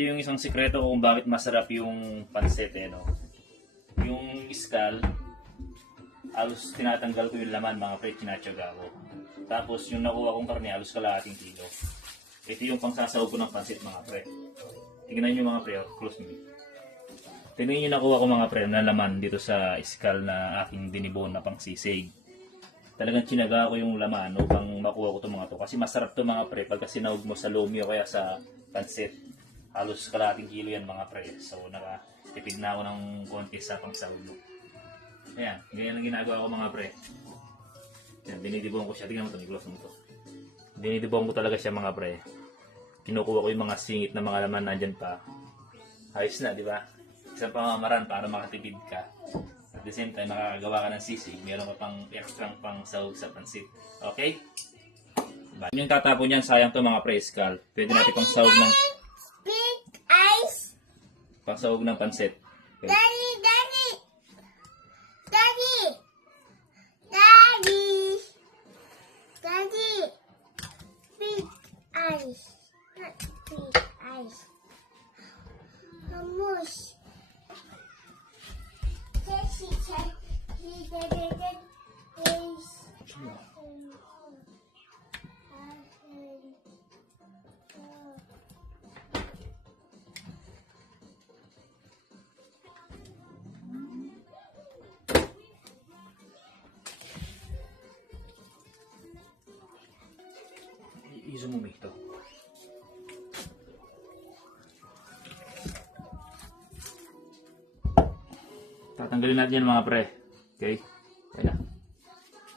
Yung isang sikreto ko kung bakit masarap yung pansit no. Yung iskal, halos tinatanggal ko yung laman mga pre, tinatsaga ko. Tapos yung nakuha kong karne, halos kalahating kilo. Ito yung pangsasahog ko ng pansit mga pre. Tingnan nyo mga pre, close me. Tingnan nyo nakuha ko mga pre na laman dito sa iskal na aking dinibon na pangsisig. Talagang tsinaga ko yung laman upang makuha ko itong mga to. Kasi masarap to mga pre pagka sinahog mo sa lomi o kaya sa pansit. Halos kalahating kilo yan mga pre. So nakatipid na ako ng konti sa pangsahog mo. Ayan, ganyan ang ginagawa ko mga pre. Ayan, dinidibong ko siya. Tingnan mo ito, i-close mo ito. Dinidibong ko talaga siya mga pre. Kinukuha ko yung mga singit na mga laman nandyan pa. Ayos na, di ba? Isang pamamaraan para makatipid ka. At the same time, makakagawa ka ng sisig. Meron ka pang extra pang sahog sa pansit. Okay? Diba? Yung tatapon yan, sayang to mga pre, iskal. Pwede natin pang sahog ng... Big ice. Pang sahog ng pansit. Okay. Daddy, daddy. Daddy. Daddy. Daddy. Big ice. Not big ice. Hummus. She said he did it is I-zoom mo ito. Tatanggalin natin yan mga pre. Okay?